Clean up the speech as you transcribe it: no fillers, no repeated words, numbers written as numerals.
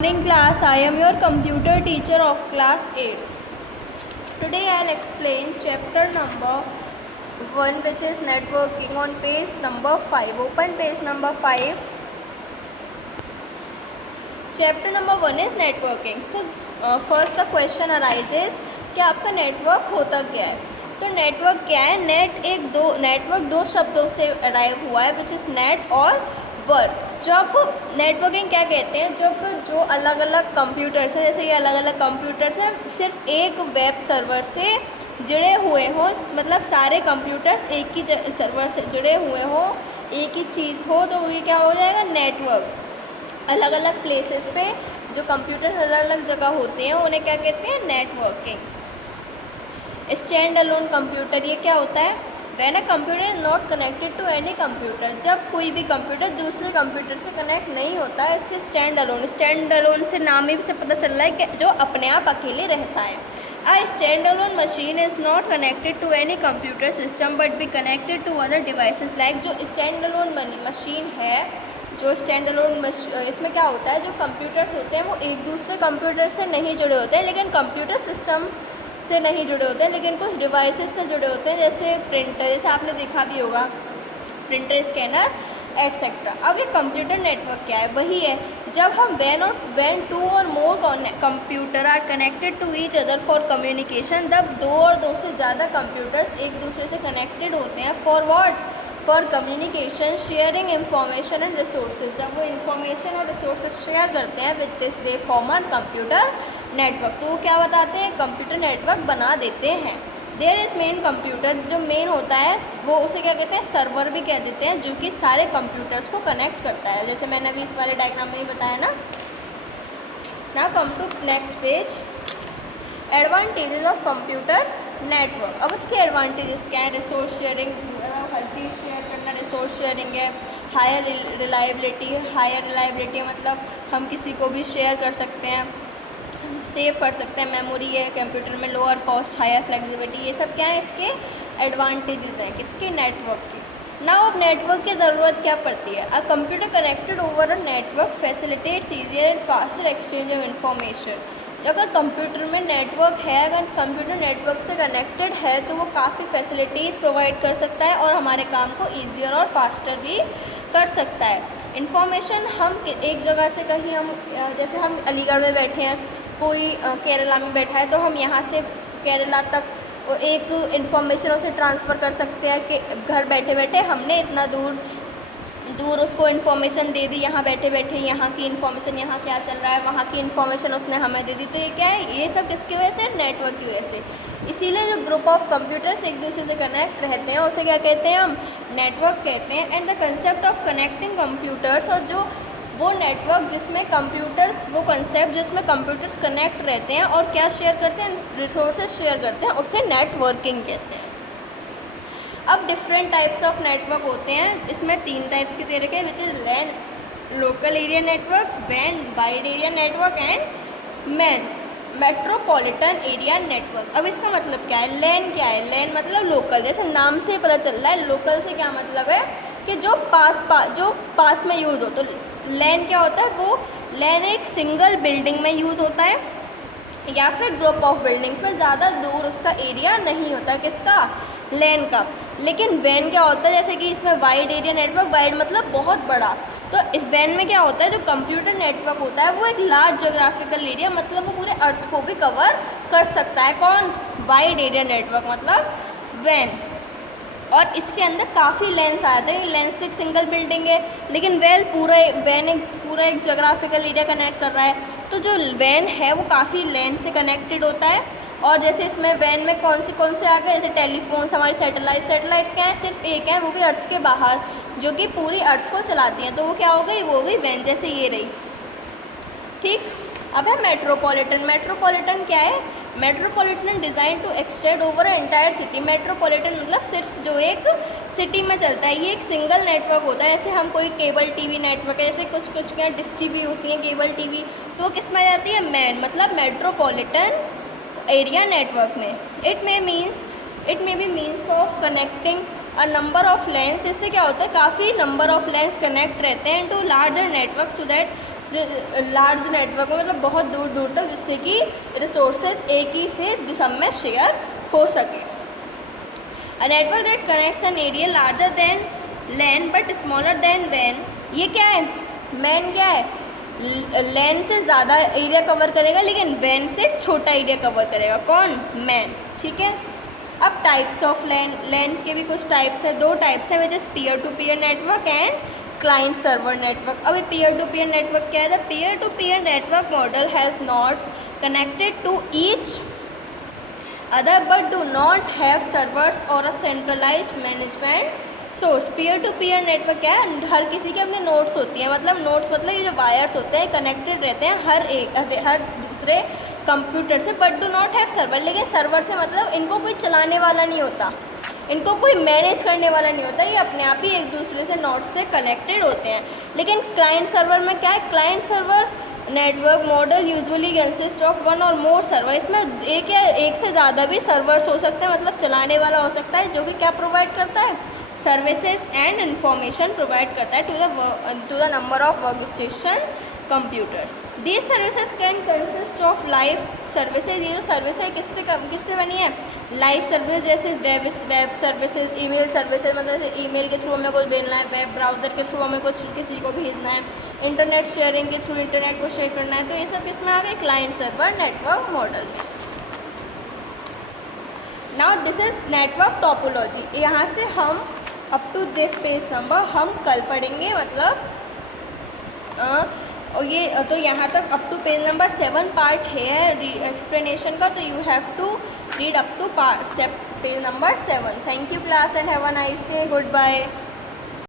Morning class, I am your computer teacher of class 8th. Today I will explain chapter number 1, which is networking, on page number 5. Open page number 5. Chapter number 1 is networking. So first the question arises कि आपका network होता क्या है. तो network क्या है? Network दो शब्दों से अराइव हुआ है, विच इज़ नेट और वर्क. जब नेटवर्किंग क्या कहते हैं, जब जो अलग अलग कंप्यूटर्स हैं, जैसे ये अलग अलग कंप्यूटर्स हैं, सिर्फ एक वेब सर्वर से जुड़े हुए हों, मतलब सारे कंप्यूटर्स एक ही सर्वर से जुड़े हुए हों, एक ही चीज़ हो, तो ये क्या हो जाएगा? नेटवर्क. अलग अलग प्लेसेस पे जो कंप्यूटर अलग अलग जगह होते हैं उन्हें क्या कहते हैं? नेटवर्किंग. स्टैंड अलोन कंप्यूटर, ये क्या होता है? When a computer is not connected to any computer, जब कोई भी कंप्यूटर दूसरे कंप्यूटर से कनेक्ट नहीं होता है, इससे स्टैंड अलोन से नाम ही से पता चल रहा है कि जो अपने आप अकेले रहता है. A standalone machine is not connected to any computer system but be connected to other devices like. जो standalone मशीन है, जो स्टैंड-अलोन इसमें क्या होता है, जो कंप्यूटर्स होते हैं वो एक दूसरे कंप्यूटर से नहीं जुड़े होते हैं, लेकिन कंप्यूटर सिस्टम से नहीं जुड़े होते हैं, लेकिन कुछ डिवाइसेस से जुड़े होते हैं, जैसे प्रिंटर, जैसे आपने देखा भी होगा, प्रिंटर, स्कैनर एटसेट्रा. अब ये कंप्यूटर नेटवर्क क्या है? वही है जब हम व्हेन टू और more computer are connected to each other for communication, जब दो से ज़्यादा कंप्यूटर्स एक दूसरे से कनेक्टेड होते हैं. For what? For communication, sharing information and resources. जब वो इंफॉर्मेशन और रिसोर्सेज शेयर करते हैं with this they form a computer network. तो वो क्या बताते हैं? कंप्यूटर नेटवर्क बना देते हैं. देयर इज़ मेन कंप्यूटर, जो मेन होता है वो उसे क्या कहते हैं? सर्वर भी कह देते हैं, जो कि सारे कंप्यूटर्स को कनेक्ट करता है, जैसे मैंने अभी इस वाले डायग्राम में ही बताया ना. Now come to next page. Advantages of computer network. अब इसके एडवांटेजेस क्या है? रिसोर्स शेयरिंग, हर चीज़ शेयर करना रिसोर्स शेयरिंग है. हायर रिलायबिलिटी मतलब हम किसी को भी शेयर कर सकते हैं, सेव कर सकते हैं. मेमोरी है कंप्यूटर में. लोअर कॉस्ट, हायर फ्लेक्सिबिलिटी, ये सब क्या है? इसके एडवांटेजेस हैं. किसके? नेटवर्क की. नाउ अब नेटवर्क की ज़रूरत क्या पड़ती है? A computer connected over a network facilitates easier and faster exchange of information. अगर कंप्यूटर में नेटवर्क है, अगर कंप्यूटर नेटवर्क से कनेक्टेड है, तो वो काफ़ी फैसिलिटीज़ प्रोवाइड कर सकता है और हमारे काम को ईजियर और फास्टर भी कर सकता है. इन्फॉर्मेशन हम एक जगह से कहीं, हम जैसे हम अलीगढ़ में बैठे हैं, कोई केरला में बैठा है, तो हम यहाँ से केरला तक एक इन्फॉर्मेशन उसे ट्रांसफ़र कर सकते हैं कि घर बैठे बैठे हमने इतना दूर उसको इन्फॉर्मेशन दे दी. यहाँ बैठे बैठे यहाँ की इन्फॉर्मेशन, यहाँ क्या चल रहा है, वहाँ की इन्फॉर्मेशन उसने हमें दे दी. तो ये क्या है? ये सब किसकी वजह से? नेटवर्क की वजह से. इसीलिए जो ग्रुप ऑफ कंप्यूटर्स एक दूसरे से कनेक्ट रहते हैं उसे क्या कहते हैं? हम नेटवर्क कहते हैं. And the concept of connecting computers, और जो वो नेटवर्क जिसमें कंप्यूटर्स, वो कंसेप्ट जिसमें कंप्यूटर्स कनेक्ट रहते हैं और क्या शेयर करते हैं? रिसोर्सेज शेयर करते हैं, उसे नेटवर्किंग कहते हैं. अब डिफरेंट टाइप्स ऑफ नेटवर्क होते हैं. इसमें 3 टाइप्स के दे रखे हैं, which is LAN, local area network, वैन wide area network and MAN metropolitan area network. अब इसका मतलब क्या है? लैन क्या है? लैन मतलब लोकल, जैसे नाम से पता चल रहा है. लोकल से क्या मतलब है? कि जो पास में यूज़ हो. तो लैन क्या होता है? वो लैन एक सिंगल बिल्डिंग में यूज़ होता है, या फिर ग्रुप ऑफ बिल्डिंग्स में. ज़्यादा दूर उसका एरिया नहीं होता. किसका? लैन का. लेकिन वैन क्या होता है? जैसे कि इसमें वाइड एरिया नेटवर्क, वाइड मतलब बहुत बड़ा. तो इस वैन में क्या होता है? जो कंप्यूटर नेटवर्क होता है वो एक लार्ज जोग्राफिकल एरिया, मतलब वो पूरे अर्थ को भी कवर कर सकता है. कौन? वाइड एरिया नेटवर्क मतलब वैन. और इसके अंदर काफ़ी लेंस आ जाते हैं. लेंस तो एक सिंगल बिल्डिंग है, लेकिन पूरा एक जोग्राफिकल एरिया कनेक्ट कर रहा है. तो जो वैन है वो काफ़ी लेन से कनेक्टेड होता है. और जैसे इसमें वैन में कौन से आ गए? जैसे टेलीफोन्स, हमारी सैटेलाइट क्या है? सिर्फ एक है, वो भी अर्थ के बाहर, जो कि पूरी अर्थ को चलाती हैं. तो वो क्या हो गई? वो गई वैन, जैसे ये रही. ठीक. अब है मेट्रोपॉलिटन. मेट्रोपॉलिटन क्या है? Metropolitan design to extend over entire city. Metropolitan मतलब सिर्फ जो एक सिटी में चलता है. ये एक सिंगल नेटवर्क होता है. जैसे हम कोई केबल टीवी नेटवर्क है, जैसे कुछ क्या डिश टीवी होती हैं, केबल टीवी, तो वो किस में आ जाती है? मैन मतलब मेट्रोपॉलिटन एरिया नेटवर्क में. It may be means of connecting a number of lens. इससे क्या होता है? काफ़ी नंबर ऑफ लेंस कनेक्ट रहते हैं to larger network, so that जो लार्ज नेटवर्क में मतलब बहुत दूर दूर तक, जिससे कि रिसोर्सेज एक ही से सब में शेयर हो सके। A network that connects an area larger than LAN but smaller than वैन, ये क्या है, मैन क्या है, लैन से ज़्यादा एरिया कवर करेगा लेकिन वैन से छोटा एरिया कवर करेगा, कौन, मैन, ठीक है। अब टाइप्स ऑफ लैन के भी कुछ टाइप्स है, 2 टाइप्स है, which is peer to peer network and client server network. अभी पीयर टू पीयर नेटवर्क क्या है, the peer to peer network model has nodes connected to each other but do not have servers और a centralized management source. Peer to peer network क्या है, हर किसी के अपने nodes होती हैं, मतलब नोड्स मतलब ये जो वायर्स होते हैं कनेक्टेड रहते हैं हर दूसरे कंप्यूटर से, but do not have server, लेकिन सर्वर से मतलब इनको कोई चलाने वाला नहीं होता, इनको कोई मैनेज करने वाला नहीं होता, ये अपने आप ही एक दूसरे से नोड्स से कनेक्टेड होते हैं। लेकिन क्लाइंट सर्वर में क्या है, client server network model usually consist of 1 और मोर सर्वर, इसमें एक या एक से ज़्यादा भी सर्वर्स हो सकते हैं, मतलब चलाने वाला हो सकता है, जो कि क्या प्रोवाइड करता है, सर्विसेज एंड इंफॉर्मेशन प्रोवाइड करता है to the number of work station computers. These services can consist of live services, ये जो सर्विस है किससे बनी है, लाइव सर्विस, जैसे वेब सर्विसेज, ईमेल सर्विसेज, मतलब ईमेल के थ्रू हमें कुछ भेजना है, वेब ब्राउज़र के थ्रू हमें कुछ किसी को भेजना है, इंटरनेट शेयरिंग के थ्रू इंटरनेट को शेयर करना है, तो ये सब इसमें आ गए क्लाइंट सर्वर नेटवर्क मॉडल में। Now this is network topology. यहाँ से हम up to this page number हम कल पढ़ेंगे, मतलब और ये तो यहाँ तक up to page number 7 part है एक्सप्लेनेशन का, तो you have to read up to page number 7। Thank you class and have a nice day, good bye.